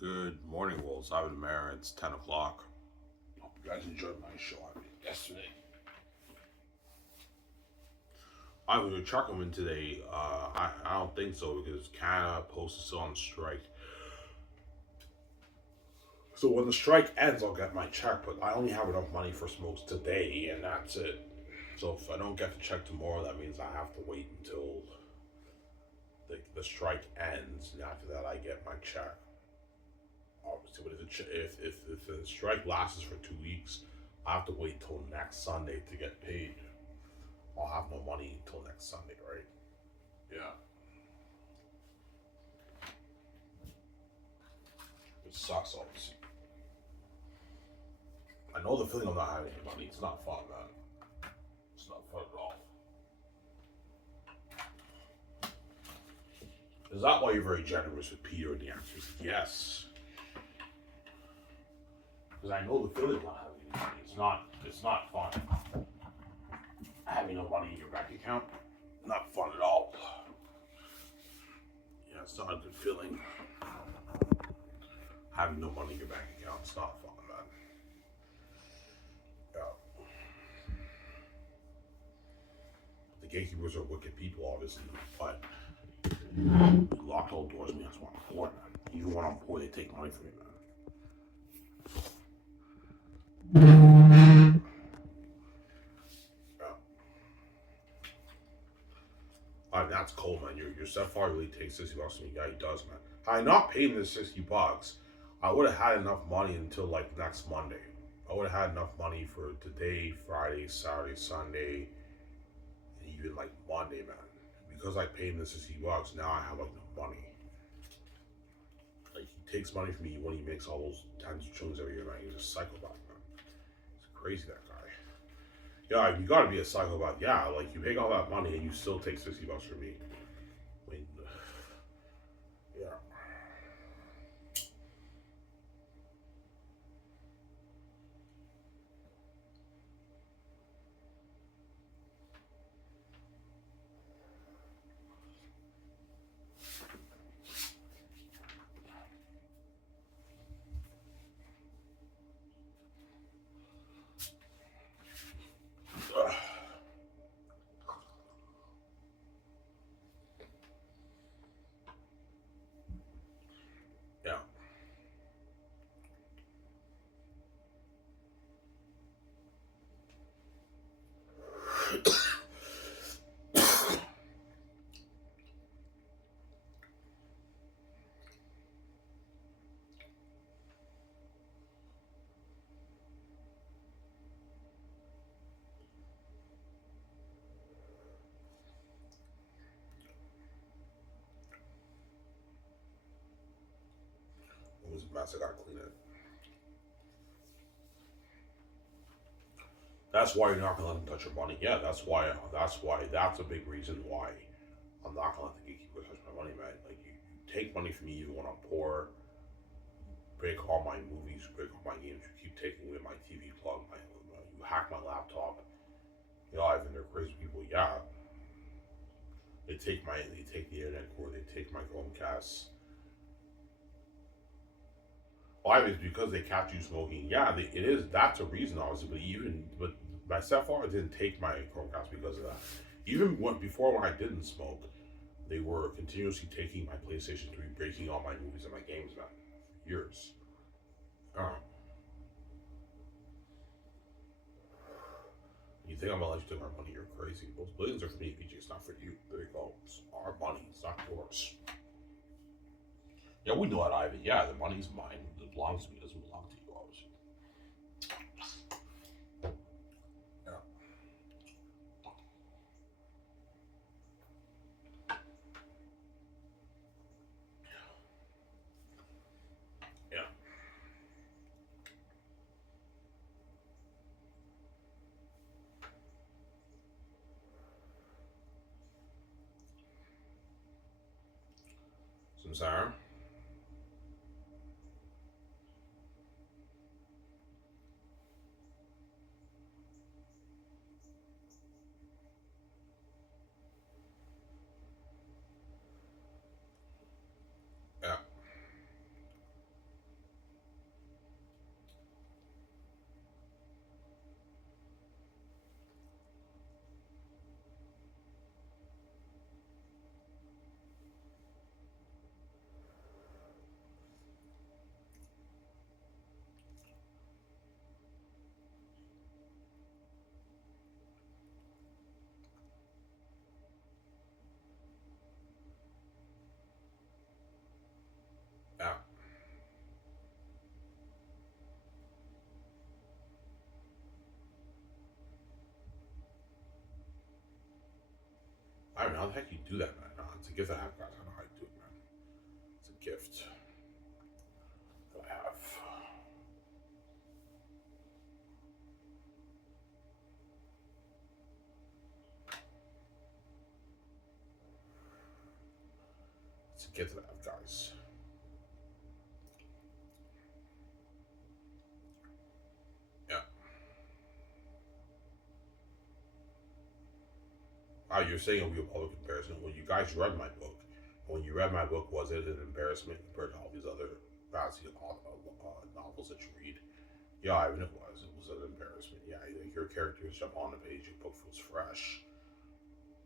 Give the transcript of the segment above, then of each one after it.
Good morning, Wolves. I'm in Mara. It's 10 o'clock. Hope you guys enjoyed my show yesterday. I was going to check them in today. I don't think so because Canada Post is still on strike. So when the strike ends, I'll get my check, but I only have enough money for smokes today, and that's it. So if I don't get the check tomorrow, that means I have to wait until the strike ends, and after that, I get my check. Obviously, but if the strike lasts for 2 weeks, I have to wait till next Sunday to get paid. I'll have no money until next Sunday, right? Yeah, it sucks, obviously. I know the feeling of not having any money. It's not fun, man. It's not fun at all. Is that why you're very generous with Peter? And the answer is yes. Because I know the feeling of not having any money. It's not fun. Having no money in your bank account, not fun at all. Yeah, it's not a good feeling. Having no money in your bank account, it's not fun, man. Yeah. The gatekeepers are wicked people, obviously, but they locked all doors me. That's why I'm poor, man. Even when I'm poor, they take money from me, man. Yeah. That's cold, man. Your stepfather really takes $60 from you. Yeah, he does, man. Had I not paid him the $60, I would have had enough money until like next Monday. I would have had enough money for today, Friday, Saturday, Sunday, and even like Monday, man. Because I paid him the $60, now I have like no money. Like he takes money from me when he makes all those tens of trillions every year, man. He's a psychopath, man. It's crazy, that guy. Yeah, you gotta be a psychopath. Yeah, like you make all that money and you still take $60 from me. I mean, yeah. Yeah. It was a mess. I gotta clean it. That's why you're not gonna let them touch your money. Yeah, that's why. That's why. That's a big reason why I'm not gonna let the gatekeeper touch my money, man. Like you take money from me even when I'm poor. Break all my movies, break all my games. You keep taking away my TV plug. You hack my laptop. You know, Ivan, they're crazy people. Yeah, they take the internet cord. They take my Chromecast. Why? It's because they catch you smoking. Yeah, it is. That's a reason, obviously. But my stepfather didn't take my Chromecast because of that. Even before when I didn't smoke, they were continuously taking my PlayStation 3, breaking all my movies and my games, man. Years. Uh, you think I'm gonna let you take my money? You're crazy. Those billions are for me, PJ. It's not for you. There you go. It's our money. It's not yours. Yeah, we know that, Ivan. Yeah, the money's mine. It belongs to me. It doesn't belong to you, obviously. Yeah. Yeah. Samsara? Yeah. how the heck you do that, man? It's a gift I have, guys. I don't know how you do it, man. It's a gift that I have. It's a gift that I have, guys. Yeah. You're saying it'll be a public embarrassment. When you guys read my book, when you read my book, was it an embarrassment compared to all these other fantasy novels that you read? Yeah, I mean, it was. It was an embarrassment. Yeah, your characters jump on the page, your book feels fresh.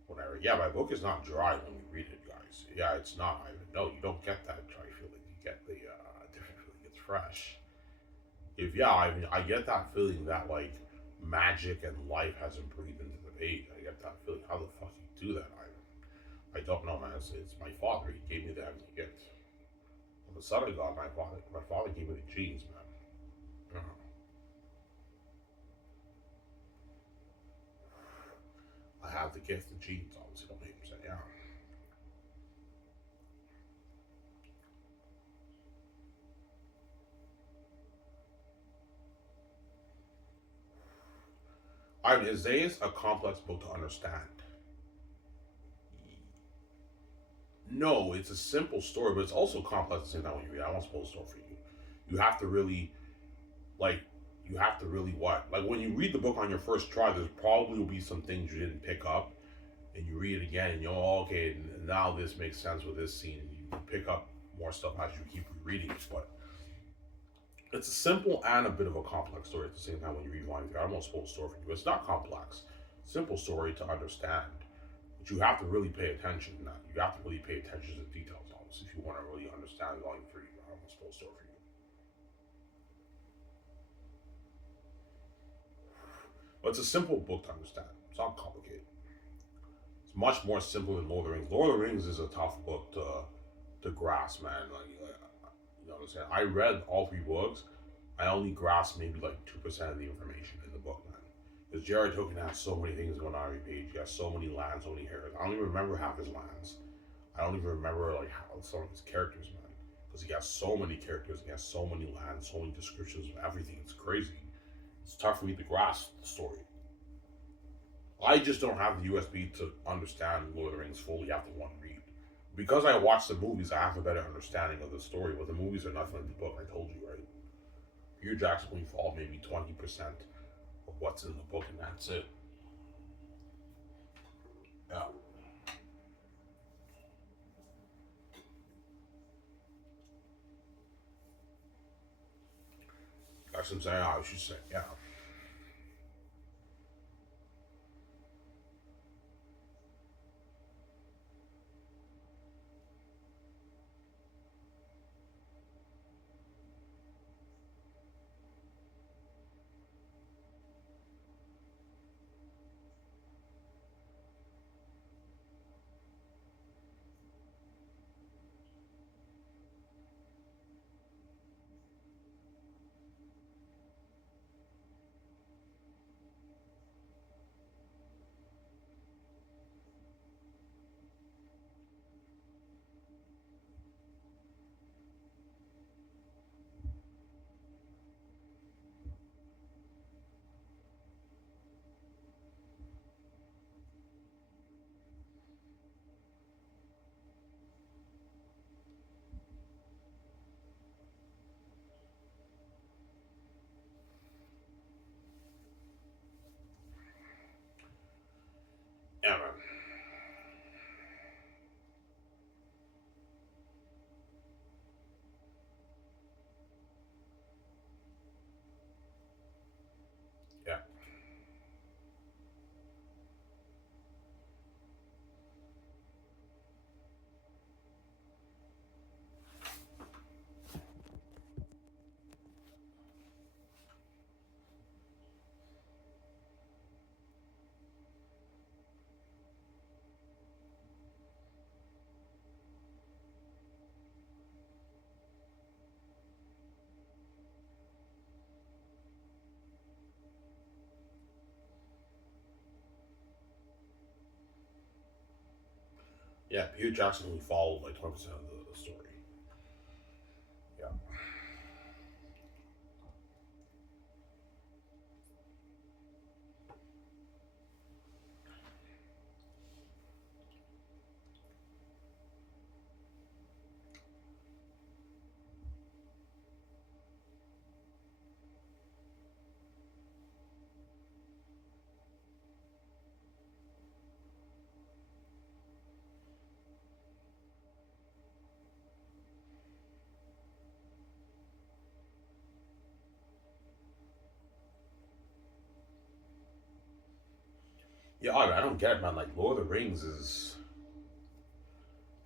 Whatever. Yeah, my book is not dry when you read it, guys. Yeah, it's not. I no, you don't get that dry feeling. You get the different feeling. It's fresh. If yeah, I mean, I get that feeling that like magic and life hasn't breathed into the page. I get that feeling. How the fuck you do that? I don't know, man. It's my father. He gave me the heavenly gift. I'm the son of God. My father gave me the genes, man. I have the gift of genes. Obviously, don't make me say yeah. I mean, is Zayas a complex book to understand? No, it's a simple story, but it's also complex at the same time when you read it. I won't spoil the story for you. You have to really like you have to really what? Like when you read the book on your first try, there's probably will be some things you didn't pick up and you read it again and you're oh, okay, now this makes sense with this scene. You pick up more stuff as you keep reading it. But it's a simple and a bit of a complex story at the same time when you read volume three. I won't spoil the story for you. It's not complex. Simple story to understand. But you have to really pay attention. Now. You have to really pay attention to the details on this if you want to really understand volume three. I won't spoil the story for you. But it's a simple book to understand. It's not complicated. It's much more simple than Lord of the Rings. Lord of the Rings is a tough book to grasp, man. You know what I'm saying? I read all three books. I only grasped maybe like 2% of the information in the book, man. Because Jared Tolkien has so many things going on every page. He has so many lands, so many heroes. I don't even remember half his lands. I don't even remember like how some of his characters, man. Because he has so many characters, he has so many lands, so many descriptions of everything. It's crazy. It's tough for me to grasp the story. I just don't have the USB to understand Lord of the Rings fully after one read. Because I watched the movies, I have a better understanding of the story. But the movies are nothing like the book. I told you, right? Peter Jackson only fall maybe 20% of what's in the book, and that's it. Yeah, that's what I'm saying. I should say, yeah. Yeah, Peter Jackson only followed like 20% of the story. Yeah. Yeah, I don't get it, man. Like Lord of the Rings is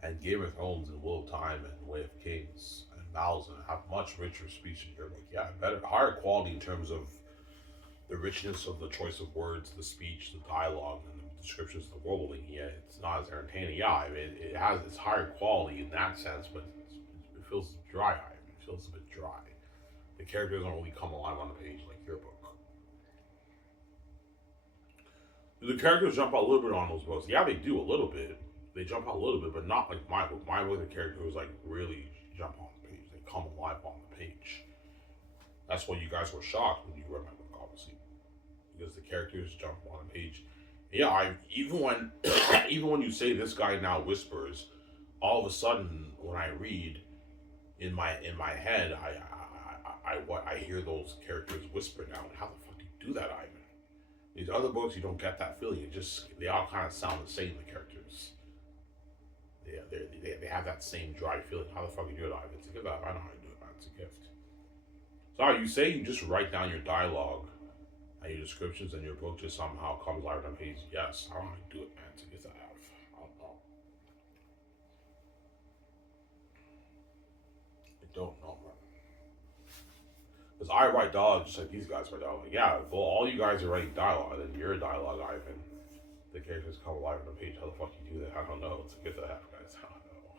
and Game of Thrones and Wheel of Time and Way of Kings and Mausen have much richer speech in your book. Yeah, better, higher quality in terms of the richness of the choice of words, the speech, the dialogue, and the descriptions of the world building. Yeah, it's not as entertaining. Yeah, I mean, it has it's higher quality in that sense, but it feels dry. It feels a bit dry. The characters don't really come alive on the page like your book. Do the characters jump out a little bit on those books? Yeah, they do a little bit. They jump out a little bit, but not like my book. My book, the characters like really jump on the page. They come alive on the page. That's why you guys were shocked when you read my book, obviously, because the characters jump on the page. Yeah, I even when even when you say this guy now whispers, all of a sudden when I read in my head, I hear those characters whisper now. How the fuck do you do that, Ivan? These other books, you don't get that feeling. It just they all kind of sound the same. The characters, yeah, they have that same dry feeling. How the fuck you do it, Ivan? It's a gift. I know how to do it, man. It's a gift. Sorry, you say you just write down your dialogue and your descriptions, and your book just somehow comes out on page. Yes, I don't know how to do it, man. It's a gift I have. I don't know. I don't know, man. Because I write dialogue just like these guys write dialogue. Yeah, well, all you guys are writing dialogue, and your dialogue, Ivan. The characters come alive on the page. How the fuck you do that? I don't know. It's a gift I have, guys. I don't know.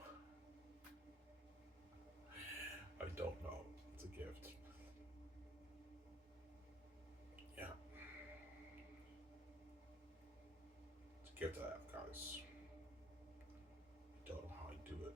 I don't know. It's a gift. Yeah, it's a gift I have, guys. I don't know how I do it.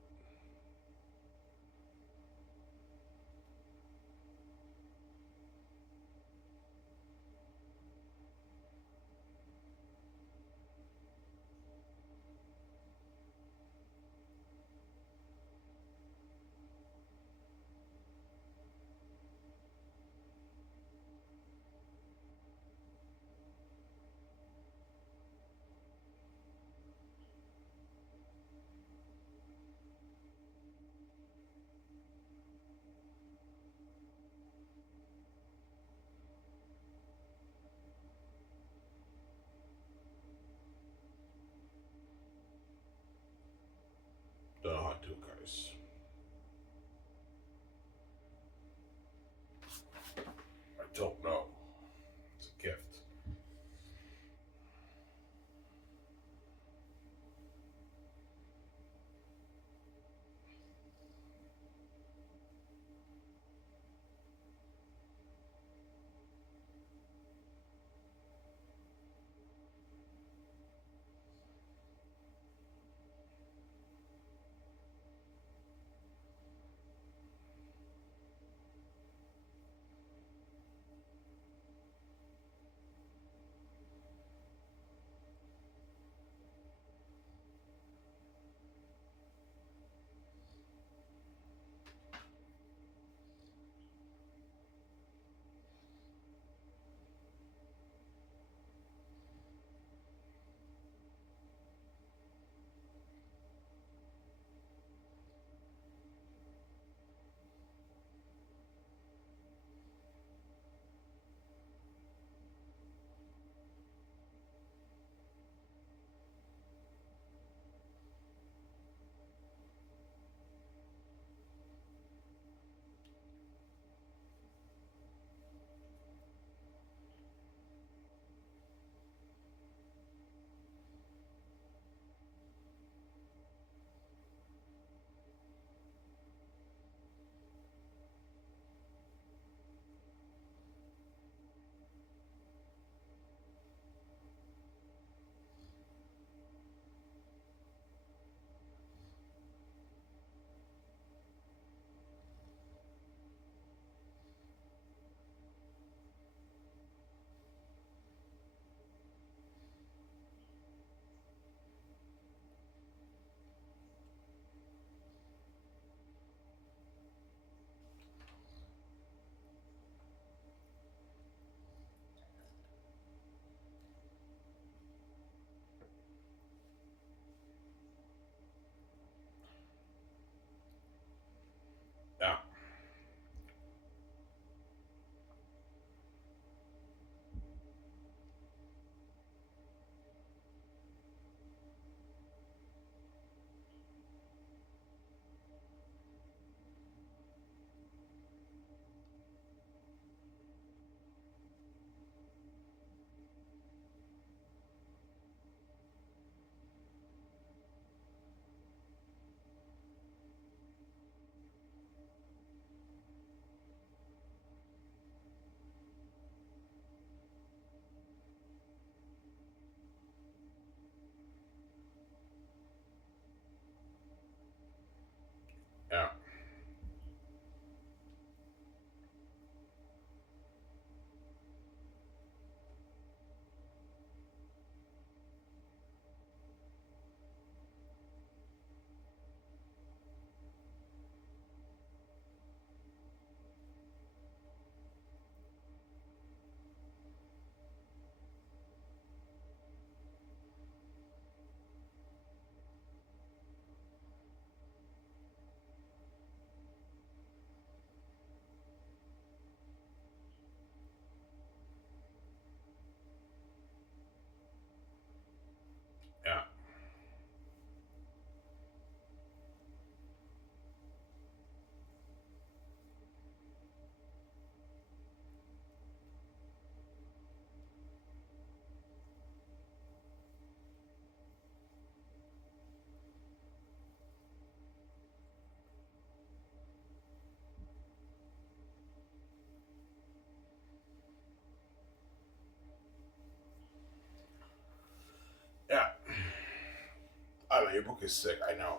your book is sick. I know.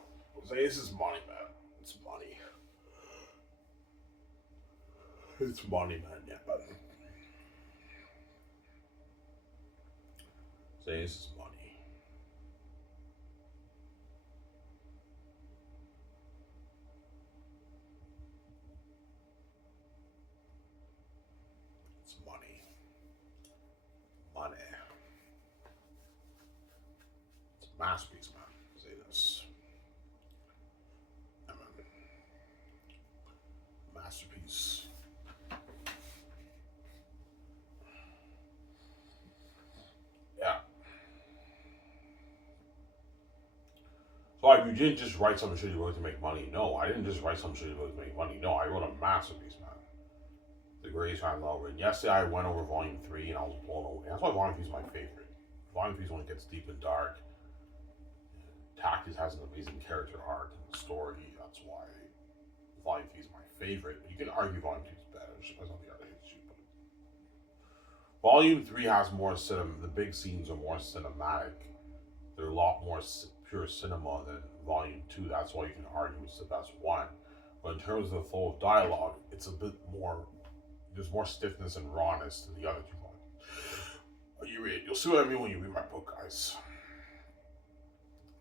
This is money, man. It's money. It's money, man. Yeah, but this is money. It's money. Money. It's a masterpiece, man. Say this. I mean, masterpiece. Yeah. So like, you didn't just write some shitty book to make money. No, I didn't just write some shitty book to make money. No, I wrote a masterpiece, man. The greatest time ever. And yesterday I went over Volume 3 and I was blown away. That's why Volume 3 is my favorite. Volume 3 is when it gets deep and dark. Tactics has an amazing character arc and story. That's why Volume 3 is my favorite. You can argue Volume 2 is better. That's not the argument. Volume 3 has more cinema. The big scenes are more cinematic. They're a lot more pure cinema than Volume 2. That's why you can argue it's the best one. But in terms of the flow of dialogue, it's a bit more. There's more stiffness and rawness than the other two volumes. You'll see what I mean when you read my book, guys.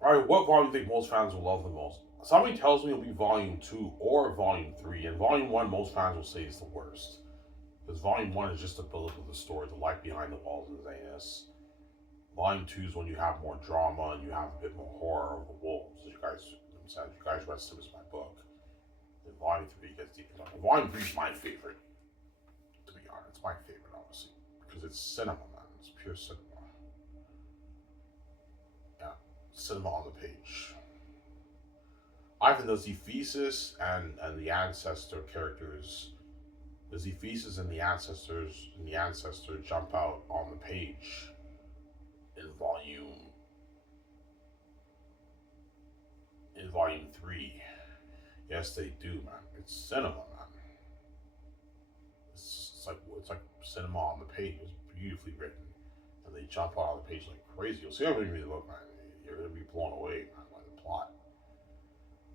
Alright, what volume do you think most fans will love the most? Somebody tells me it'll be Volume 2 or Volume 3, and Volume 1 most fans will say is the worst. Because Volume 1 is just the build up of the story, the life behind the walls of Xanus. Volume 2 is when you have more drama and you have a bit more horror of the wolves. As you guys read some of my book. And Volume 3 gets deeper. Volume 3 is my favorite. To be honest, it's my favorite, honestly. Because it's cinema, man. It's pure cinema. Yeah. Cinema on the page. Ivan, does the Thesis and the Ancestor characters, does the Thesis and the Ancestor jump out on the page in volume 3? Yes, they do, man. It's cinema, man. It's like cinema on the page. It's beautifully written, and they jump out on the page like crazy. You'll see how when you read the book, man. You're gonna be blown away, man, by the plot.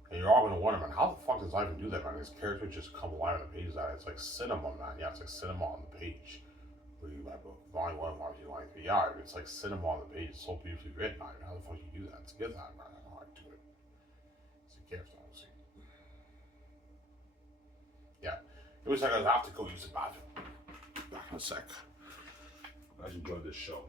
And you're all gonna wonder, man, how the fuck does Ivan do that, man? His characters just come alive on the pages. It's like cinema, man. Yeah, it's like cinema on the page. Reading my book, Volume 1, Volume 2, Volume 3. Yeah, it's like cinema on the page. It's so beautifully written. How the fuck do you do that? It's good that, man. I know how to do it. It's a gift, honestly. Yeah. It was like I have to go use the bathroom. Back in a sec. I enjoyed this show.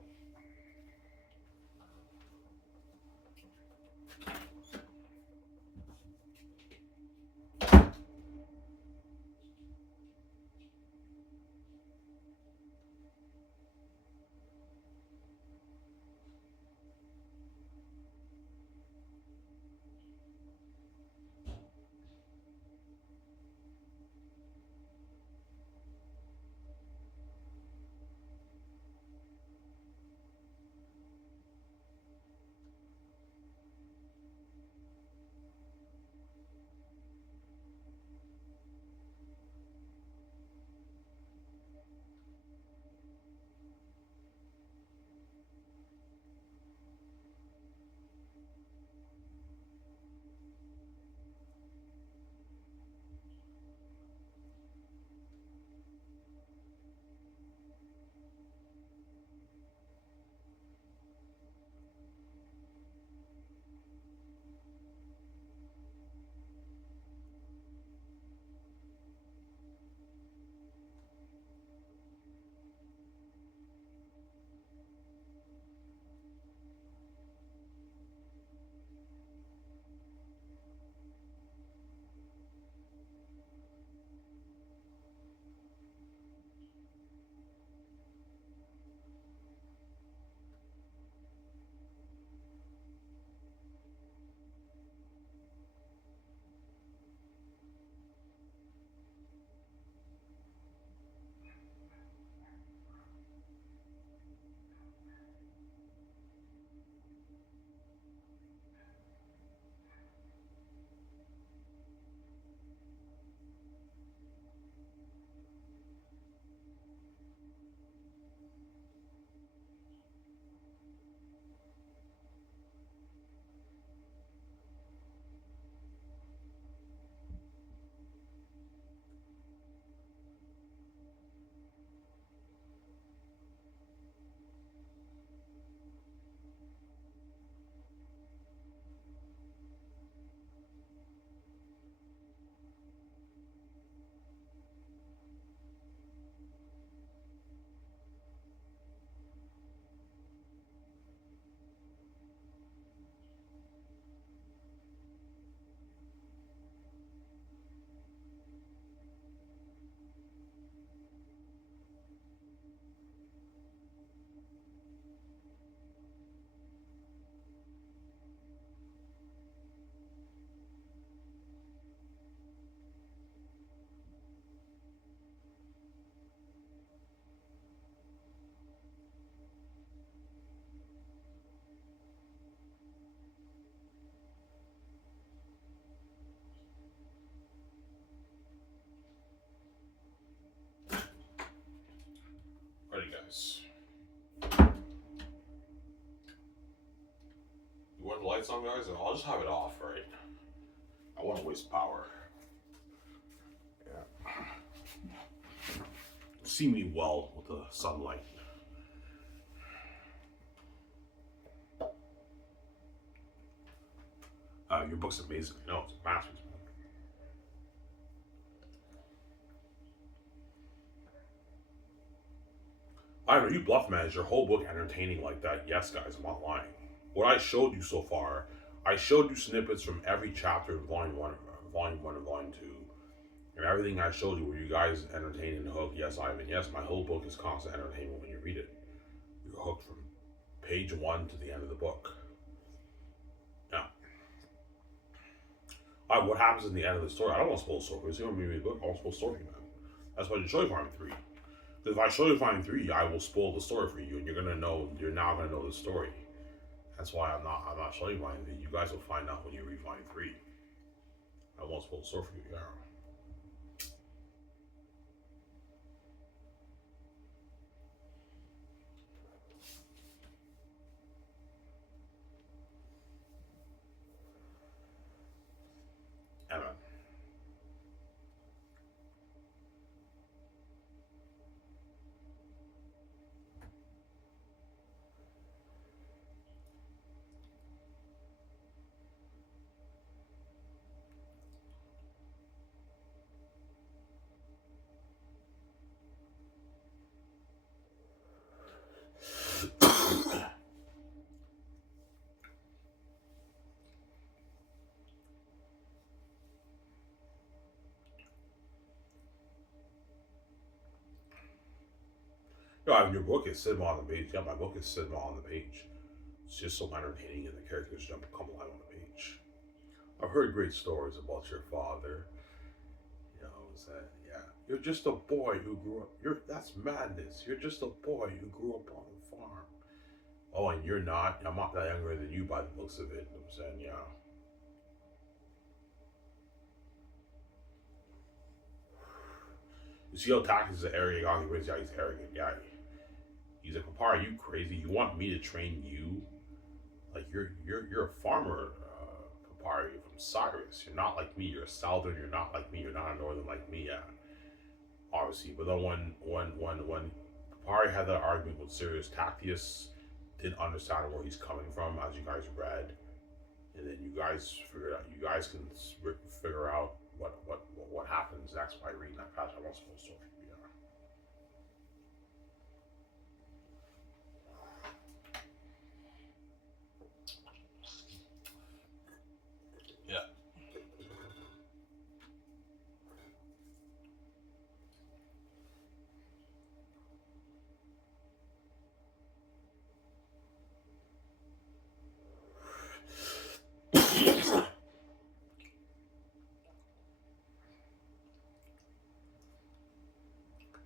guys. You want the lights on, guys? I'll just have it off, right? I want to waste power. Yeah. See me well with the sunlight. Your book's amazing. No, it's a masterpiece. I know you bluff, man. Is your whole book entertaining like that? Yes, guys, I'm not lying. What I showed you so far, I showed you snippets from every chapter of Volume 1, Volume 1 and Volume 2. And everything I showed you were you guys entertained and hooked. Yes, Ivan. Yes, my whole book is constant entertainment when you read it. You're hooked from page 1 to the end of the book. Now, what happens in the end of the story? I don't want to spoil the story. Because you want me to read the book, I want to spoil the story, man. That's why I show you Volume 3. Because if I show you Volume 3, I will spoil the story for you, and you're now gonna know the story. That's why I'm not showing you Volume 3. You guys will find out when you read Volume 3. I won't spoil the story for you, yeah. Amen. No, I mean, your book is cinema on the page. Yeah, my book is cinema on the page. It's just so entertaining, and the characters come alive on the page. I've heard great stories about your father. You know, saying, yeah, you're just a boy who grew up. That's madness. You're just a boy who grew up on a farm. Oh, and you're not. I'm not that younger than you by the looks of it. I'm saying, yeah. You see how Tax is an arrogant guy. Yeah, he's arrogant. Yeah, he's like, Papa, are you crazy? You want me to train you? Like you're a farmer, Papa. You're from Cyrus. You're not like me. You're a Southern. You're not like me. You're not a Northern like me. Yeah, obviously. But then when Papari had that argument with Sirius, Tactius didn't understand where he's coming from, as you guys read, and then you guys figured out. You guys can figure out what happens next by reading that passage. I won't spoil so yeah.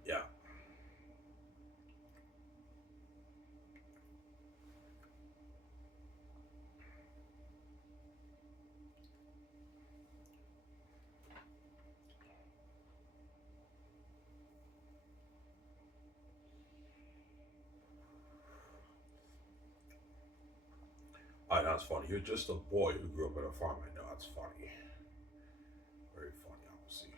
Yeah. I know it's funny. You're just a boy who grew up on a farm. I know that's funny. Very funny, obviously.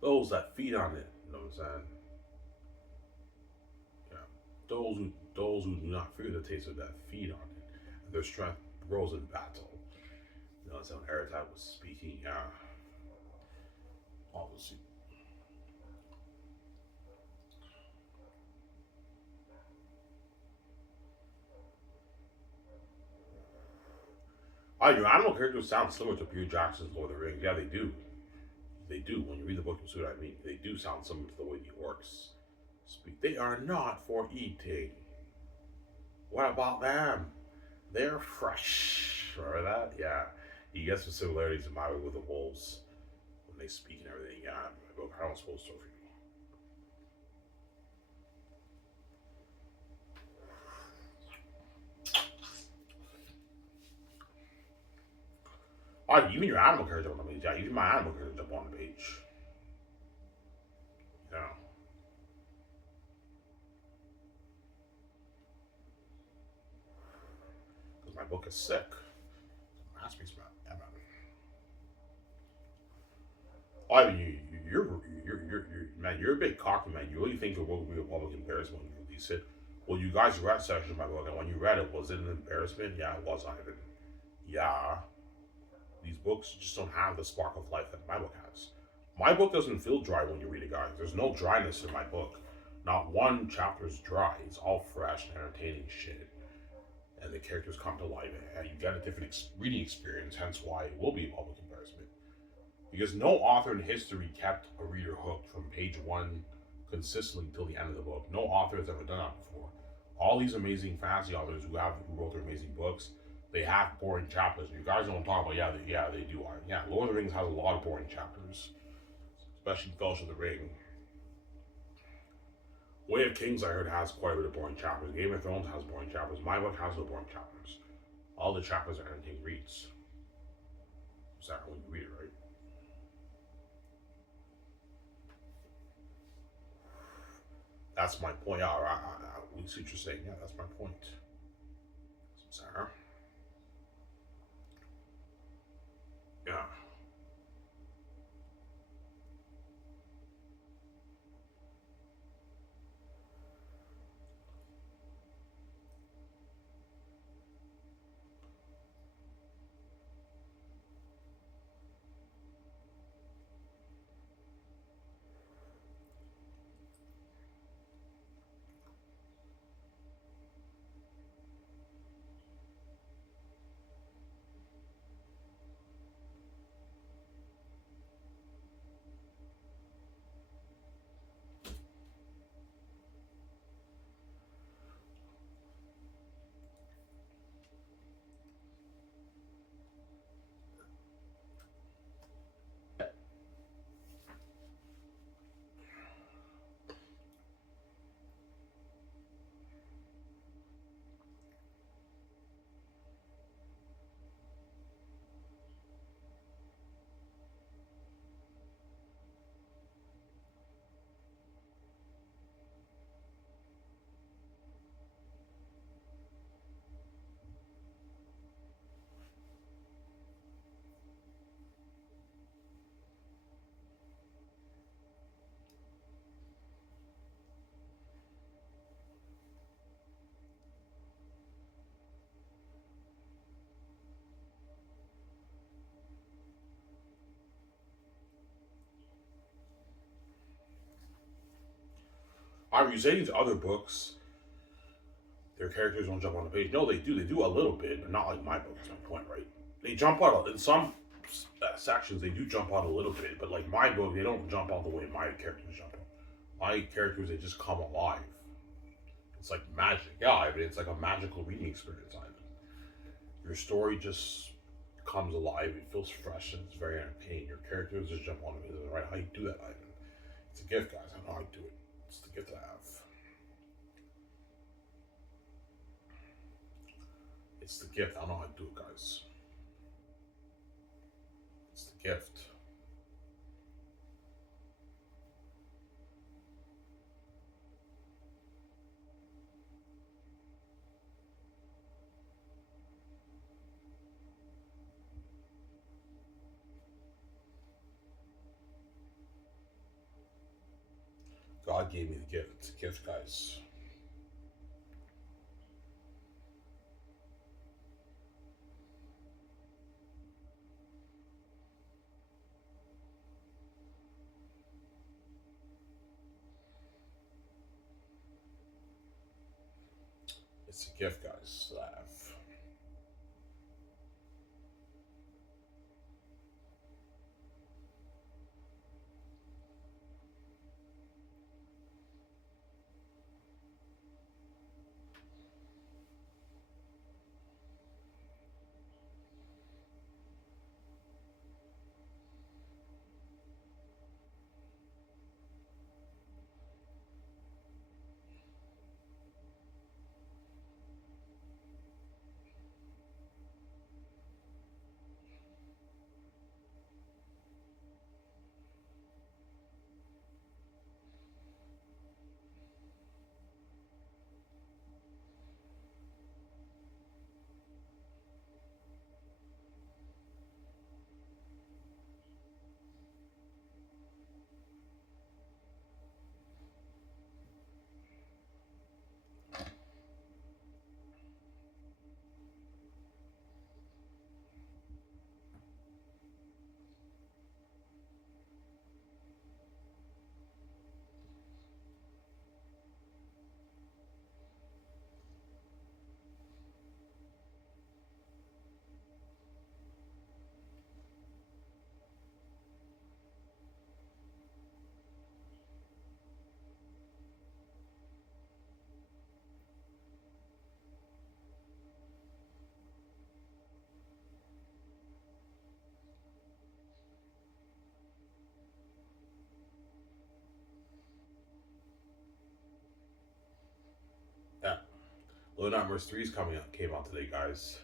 Those that feed on it, you know what I'm saying? Yeah. Those who do not fear the taste of that feed on it. And their strength grows in battle. You know, that's how Eritag was speaking, yeah. Obviously. Your animal characters sound similar to Peter Jackson's Lord of the Rings. Yeah, they do. They do. When you read the book, you see what I mean. They do sound similar to the way the orcs speak. They are not for eating. What about them? They're fresh. Remember that? Yeah. You get some similarities in my way with the wolves when they speak and everything. Yeah, I don't suppose so for you. Oh, even your animal character on the page. Yeah, even my animal character up on the page. Yeah, because my book is sick. Masterpiece, man. Yeah, man. I mean, man, you're a bit cocky, man. You really think the book will be a public embarrassment when you release it? Well, you guys read section of my book, and when you read it, was it an embarrassment? Yeah, it was, Ivan. Yeah, these books just don't have the spark of life that my book has. My book doesn't feel dry when you read it, guys. There's no dryness in my book. Not one chapter is dry. It's all fresh and entertaining shit. And the characters come to life, and you get a different reading experience, hence why it will be a public embarrassment. Because no author in history kept a reader hooked from page one consistently till the end of the book. No author has ever done that before. All these amazing fantasy authors who wrote their amazing books, they have boring chapters. You guys don't talk about they do. Yeah, Lord of the Rings has a lot of boring chapters, especially Fellowship of the Ring. Way of Kings, I heard, has quite a bit of boring chapters. Game of Thrones has boring chapters. My book has no boring chapters. All the chapters are entertaining reads. Exactly when you read it, right? That's my point. Yeah, we see what you're saying. Yeah, that's my point. Sarah. Yeah. Are you saying to other books, their characters don't jump on the page? No, they do. They do a little bit, but not like my book. That's my point, right? They jump out in some sections. They do jump out a little bit, but like my book, they don't jump out the way my characters jump out. My characters, they just come alive. It's like magic. Yeah, I mean, it's like a magical reading experience. I mean, your story just comes alive. It feels fresh and it's very entertaining. Your characters just jump on the page. Right? How you do that, Ivan? It's a gift, guys. I know how to do it. It's the gift I have. It's the gift. I don't know how to do it, guys. It's the gift. God gave me the gift. It's a gift, guys. It's a gift, guys. That I have. Little Nightmares 3 is coming out, came out today, guys.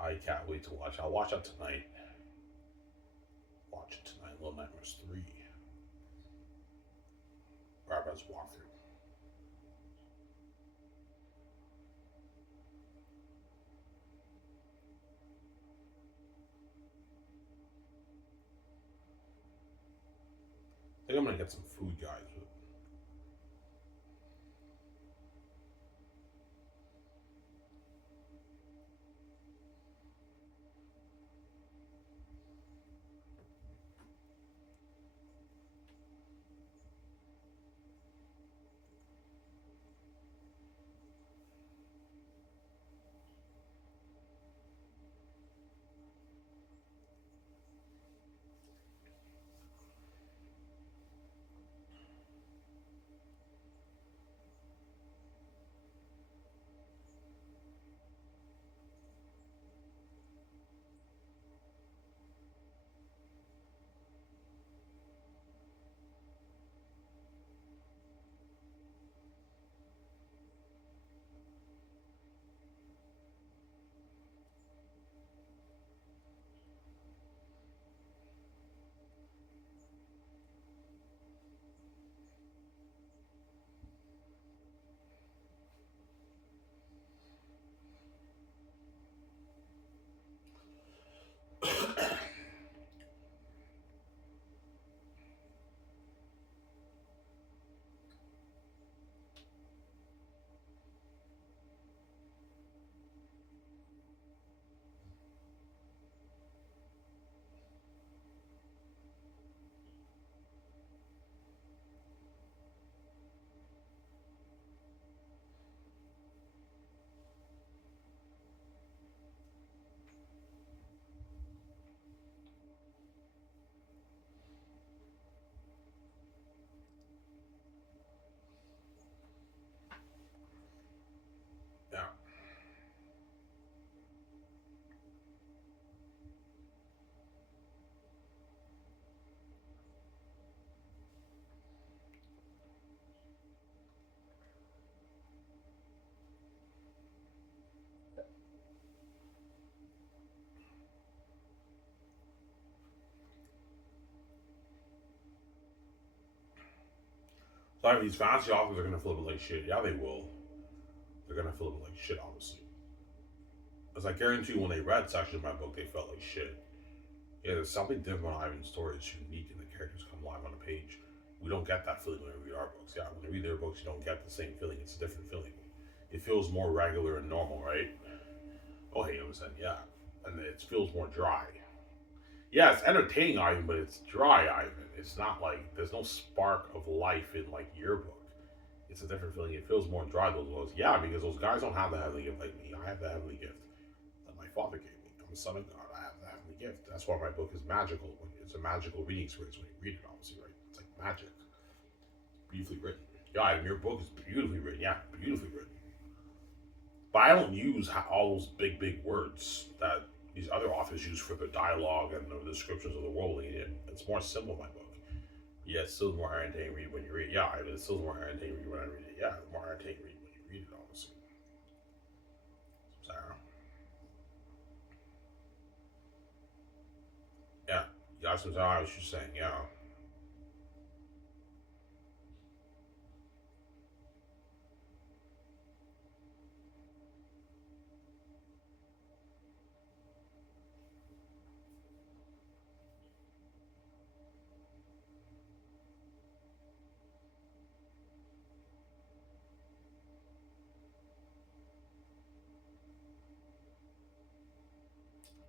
I can't wait to watch. I'll watch that tonight. Watch it tonight. Little Nightmares 3. Rabbi's walkthrough. I think I'm gonna get some food, guys. Yeah. So I mean, these fancy authors are gonna flip it like shit. Yeah, they will. They're gonna flip it like shit, obviously. As I guarantee you, when they read sections of my book, they felt like shit. Yeah, there's something different about Ivan's story. It's unique, and the characters come alive on the page. We don't get that feeling when we read our books. Yeah, when we read their books, you don't get the same feeling. It's a different feeling. It feels more regular and normal, right? Oh, hey, I'm saying, yeah. And it feels more dry. Yeah, it's entertaining, Ivan, but it's dry, Ivan. It's not like there's no spark of life in like your book. It's a different feeling. It feels more dry. Those words, yeah, because those guys don't have the heavenly gift like me. I have the heavenly gift that my father gave me. I'm a son of God. I have the heavenly gift. That's why my book is magical. It's a magical reading experience when you read it. Obviously, right? It's like magic. Beautifully written. Yeah, Ivan, your book is beautifully written. Yeah, beautifully written. But I don't use all those big words that these other authors use for the dialogue and the descriptions of the world. It's more simple in my book. Yeah, it's still more entertaining read when you read it. Yeah, it's still more entertaining read when I read it. Yeah, it's more entertaining read when you read it, obviously. Sarah. Yeah, that's what I was just saying. Yeah,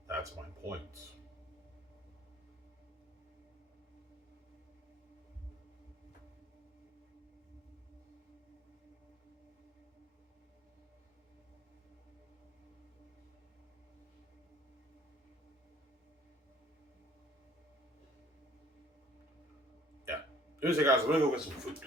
that's my point. Yeah. Anyways, guys, I'm gonna go get some food.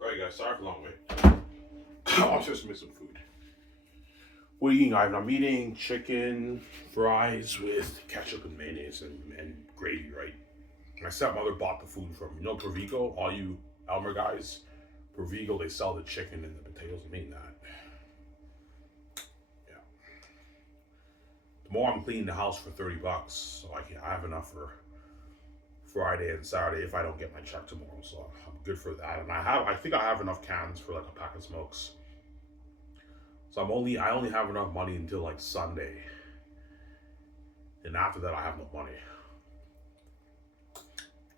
All right, guys. Sorry for the long wait. I was just missing food. What are you eating, Ivan? I'm eating chicken fries with ketchup and mayonnaise and gravy, right? My stepmother bought the food from, Provigo, all you Elmer guys. Provigo, they sell the chicken and the potatoes. I'm eating that. Yeah. Tomorrow I'm cleaning the house for $30, so I have enough for Friday and Saturday if I don't get my check tomorrow. So I'm good for that. And I think I have enough cans for like a pack of smokes. So I only have enough money until like Sunday. And after that I have no money.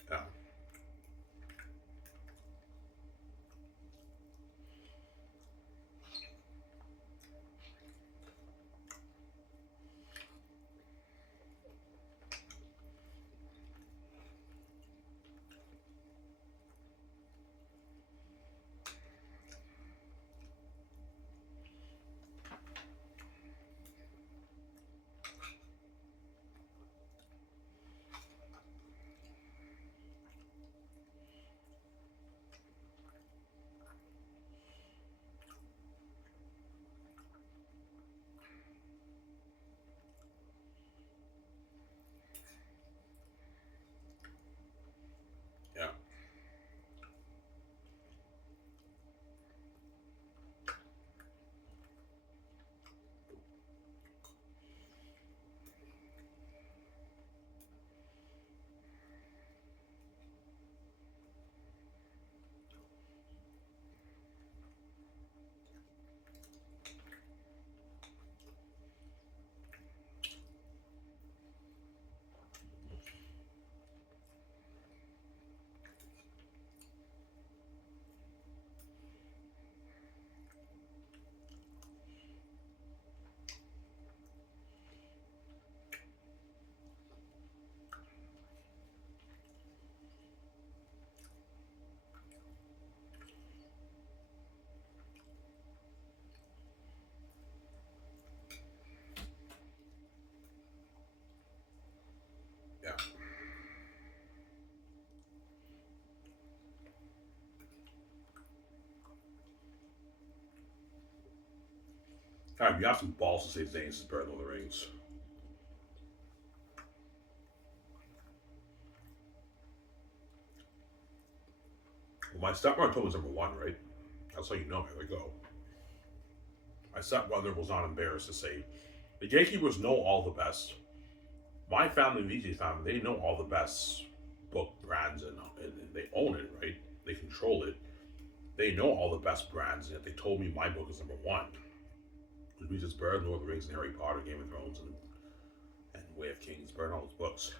Yeah. God, you have some balls to say Xanus is better than Lord of the Rings. Well, my stepbrother told me it's number one, right? That's how you know. Here we go. My stepbrother was not embarrassed to say the gatekeepers know all the best. My family, VJ's family, they know all the best book brands and they own it, right? They control it. They know all the best brands, and yet they told me my book is number one. Which means it's better than Lord of the Rings and Harry Potter, Game of Thrones, and Way of Kings. Better than all those books.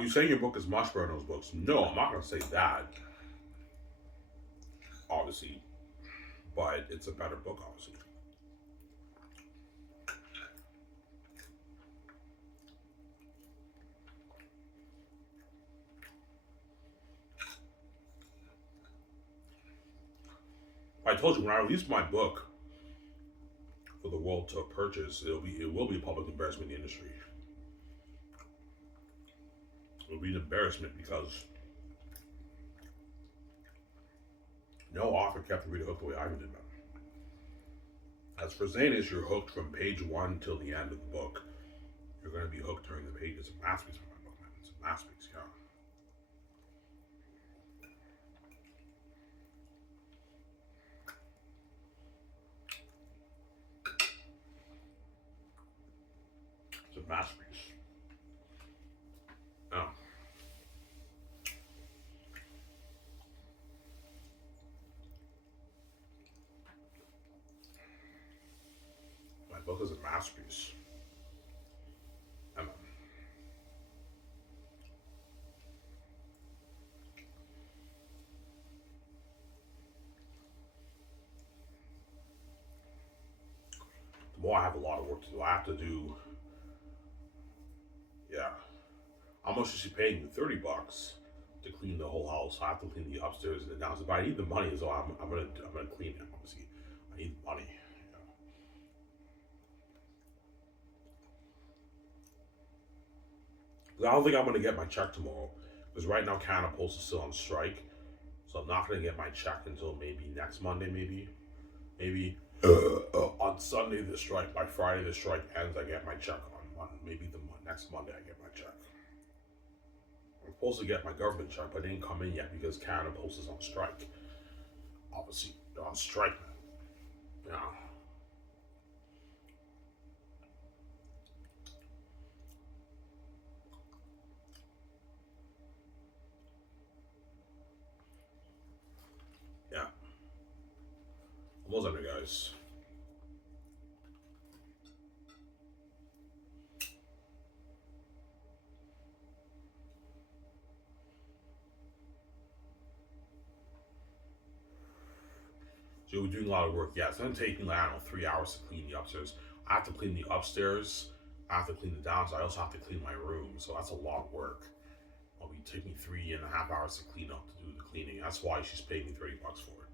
You saying your book is much better than those books? No, I'm not going to say that, obviously, but it's a better book, obviously. I told you when I release my book for the world to purchase, it will be a public embarrassment in the industry. It will be an embarrassment because no author kept the reader hooked the way I did, man. As for Xanus, you're hooked from page one till the end of the book. You're going to be hooked during the page. It's a masterpiece for my book, man. It's a masterpiece, yeah. It's a masterpiece. Oh. My book is a masterpiece. And the more I have a lot of work to do. I have to do, yeah. How much is she paying me? $30 to clean the whole house. I have to clean the upstairs and the downstairs. But I need the money, so I'm gonna clean it. Obviously, I need the money. I don't think I'm gonna get my check tomorrow because right now Canada Post is still on strike, so I'm not gonna get my check until maybe next Monday. Maybe on Sunday the strike. By Friday the strike ends. I get my check on maybe the next Monday. I get my check. I'm supposed to get my government check, but it didn't come in yet because Canada Post is on strike. Obviously, they're on strike, man. Yeah. Yeah. Almost under, guys. So we're doing a lot of work. Yeah, it's gonna take me like, I don't know, 3 hours to clean the upstairs. I have to clean the upstairs. I have to clean the downstairs. I also have to clean my room. So that's a lot of work. It'll be taking 3.5 hours to clean up to do the cleaning. That's why she's paying me $30 for it.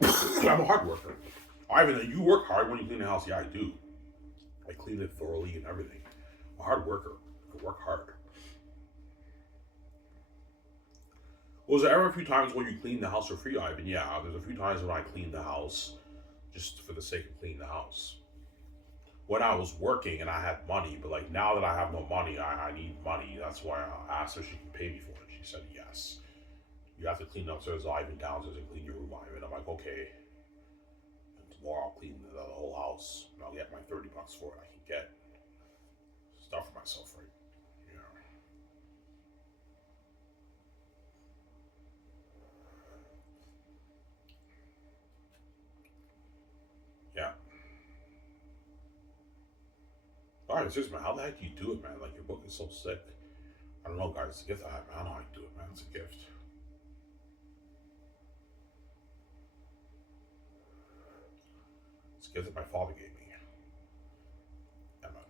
Yeah. I'm a hard worker. Ivan, you work hard when you clean the house. Yeah, I do. I clean it thoroughly and everything. I'm a hard worker. I work hard. Was there ever a few times when you clean the house for free, Ivan? Yeah, there's a few times when I clean the house just for the sake of cleaning the house. When I was working and I had money, but like now that I have no money, I need money. That's why I asked her if she can pay me for it. She said yes. You have to clean upstairs, Ivan, downstairs, and clean your room, Ivan. I'm like, okay. And tomorrow I'll clean the whole house and I'll get my $30 for it. I can get stuff for myself, right? Yeah. Yeah. Alright, seriously, man, how the heck do you do it, man? Like, your book is so sick. I don't know, guys. It's a gift I have, man. I don't know how you do it, man. It's a gift. It's a gift that my father gave me. Yeah, man.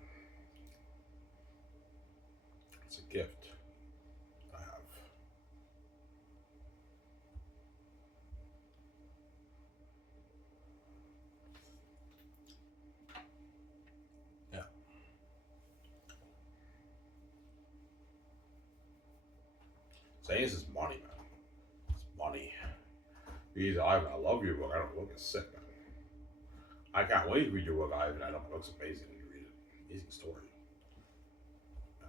It's a gift I have. Saying this is money, man. It's money. Jeez, Ivan, I love your book. I don't look it's sick, man. I can't wait to read your book, Ivan. I know it looks amazing when you read it. Amazing story. Yeah.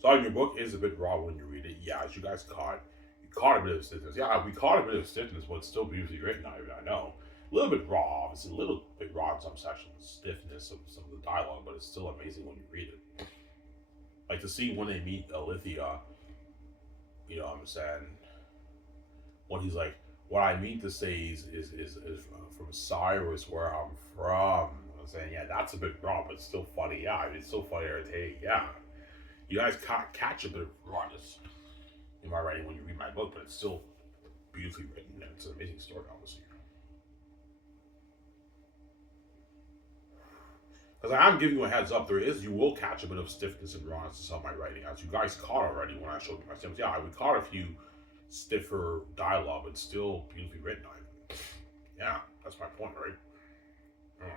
So your book is a bit raw when you read it. Yeah, as you guys caught, you caught a bit of stiffness. Yeah, we caught a bit of stiffness, but it's still beautifully written. I know. A little bit raw, obviously, a little bit raw in some sections, stiffness of some of the dialogue, but it's still amazing when you read it. Like to see when they meet Alithia, you know what I'm saying? When he's like, what I mean to say is from Cyrus, where I'm from. I'm saying, yeah, that's a bit raw, but it's still funny. Yeah, I mean, it's still funny, irritating. Yeah, you guys catch a bit of rawness in my writing when you read my book, but it's still beautifully written and it's an amazing story, obviously. Because I am giving you a heads up, you will catch a bit of stiffness and rawness in some of my writing, as you guys caught already when I showed you my stems. Yeah, we caught a few stiffer dialogue, but still beautifully written. Yeah, that's my point, right? Mm.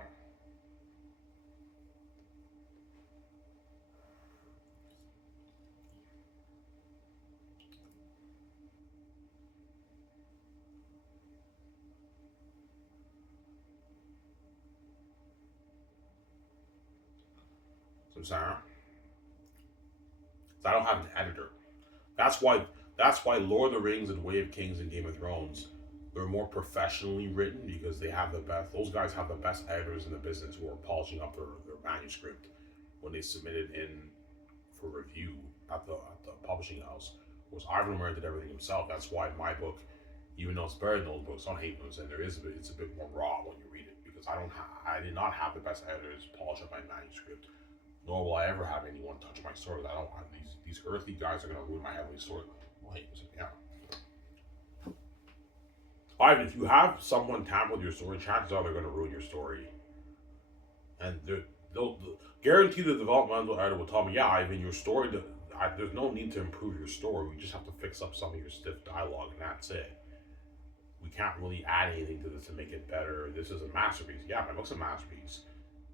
So, Sarah, I don't have an editor. That's why that's why Lord of the Rings and Way of Kings and Game of Thrones they're more professionally written because they have the best. Those guys have the best editors in the business who are polishing up their manuscript when they submit it in for review at the publishing house. Whereas Ivan Murray did everything himself. That's why my book, even though it's better than those books, I don't hate those, and it's a bit more raw when you read it because I did not have the best editors polish up my manuscript nor will I ever have anyone touch my story. I don't want these earthly guys are gonna ruin my heavenly story. Like, yeah. Ivan, if you have someone tamper with your story, chances are they're gonna ruin your story. And they'll guarantee the developmental editor will tell me, yeah, Ivan, your story there's no need to improve your story. We just have to fix up some of your stiff dialogue and that's it. We can't really add anything to this to make it better. This is a masterpiece. Yeah, my book's a masterpiece.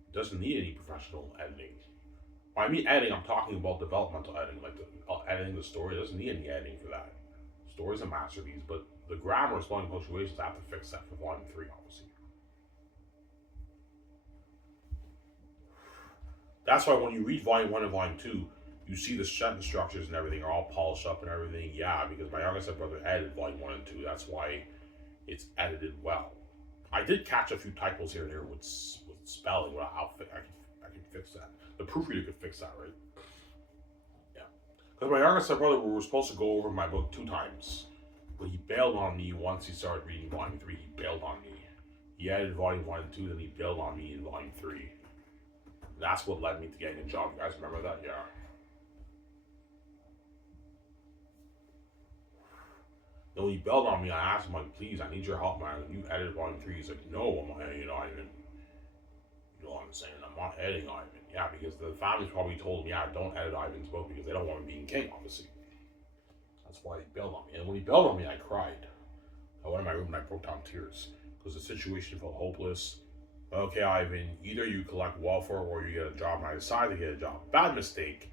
It doesn't need any professional editing. When I mean editing, I'm talking about developmental editing, like editing the story. It doesn't need any editing for that. Story's a masterpiece, but the grammar, spelling, punctuations, I have to fix that for volume 3, obviously. That's why when you read volume 1 and volume 2, you see the sentence structures and everything are all polished up and everything. Yeah, because my younger stepbrother edited volume 1 and 2. That's why it's edited well. I did catch a few typos here and there with spelling. Well, I can fix that. The proofreader could fix that, right? Yeah. Because my younger stepbrother, we were supposed to go over my book 2 times, but he bailed on me once he started reading volume 3. He bailed on me. He added volume 1 and 2, then he bailed on me in volume 3. That's what led me to getting a job. You guys remember that? Yeah. Then when he bailed on me, I asked him, like, please, I need your help, man. You edited volume 3. He's like, no, I'm like, I didn't. You know what I'm saying? I'm not editing Ivan. Yeah, because the family's probably told me, yeah, don't edit Ivan's book because they don't want him being king, obviously. That's why he bailed on me. And when he bailed on me, I cried. I went in my room and I broke down tears because the situation felt hopeless. Okay, Ivan, either you collect welfare or you get a job. And I decided to get a job. Bad mistake.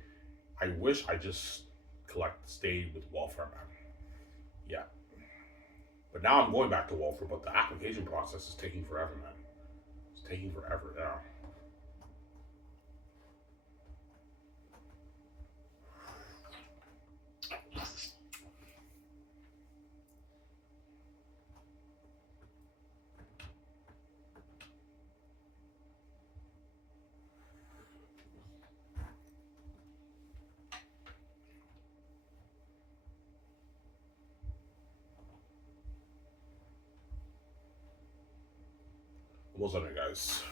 I wish I just stayed with welfare, man. Yeah. But now I'm going back to welfare, but the application process is taking forever, man. It's taking forever, yeah. Almost done it, guys.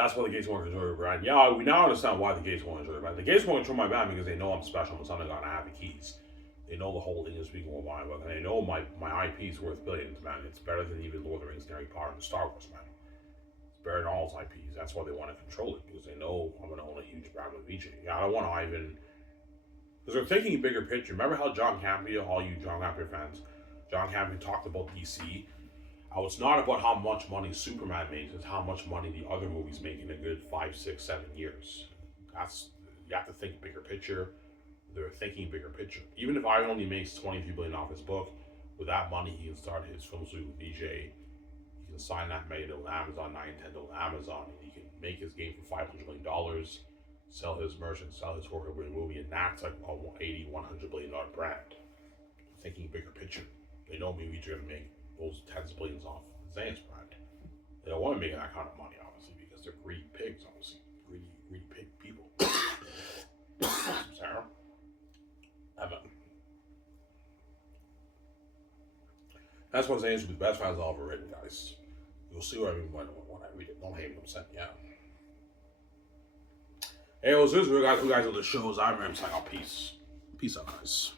That's why the Gates want to control your brand. Yeah, we now understand why the Gates want to control your brand. The Gates want to control my brand because they know I'm special. I'm something and I have the keys. They know the whole industry going on, and they know my IP is worth billions, man. It's better than even Lord of the Rings, Harry Potter, and Star Wars, man. It's better than all his IPs. That's why they want to control it, because they know I'm going to own a huge brand with VJ. Yeah, I don't want to even... Because they're thinking a bigger picture. Remember how John Campea, all you John Campea fans, John Campea talked about DC? How it's not about how much money Superman makes, it's how much money the other movies make in a good 5, 6, 7 years. You have to think bigger picture. They're thinking bigger picture. Even if Iron only makes $23 billion off his book, with that money he can start his film studio with VJ. He can sign that money to Amazon, Nintendo, Amazon, and he can make his game for $500 million, sell his merchants, sell his horror movie, and that's like a $80, $100 billion brand. Thinking bigger picture. They know maybe they're going to make those tens of billions off Xanus brand. They don't want to make that kind of money, obviously, because they're greedy pigs, obviously. Greedy pig people. Sarah? That's what Xanus Book, best fans I've ever written, guys. You'll see what I mean when I read it. Don't hate me, I'm saying, yeah. Hey, what's this? We guys on the shows. I'm Ram signing out. Peace. Peace out, guys.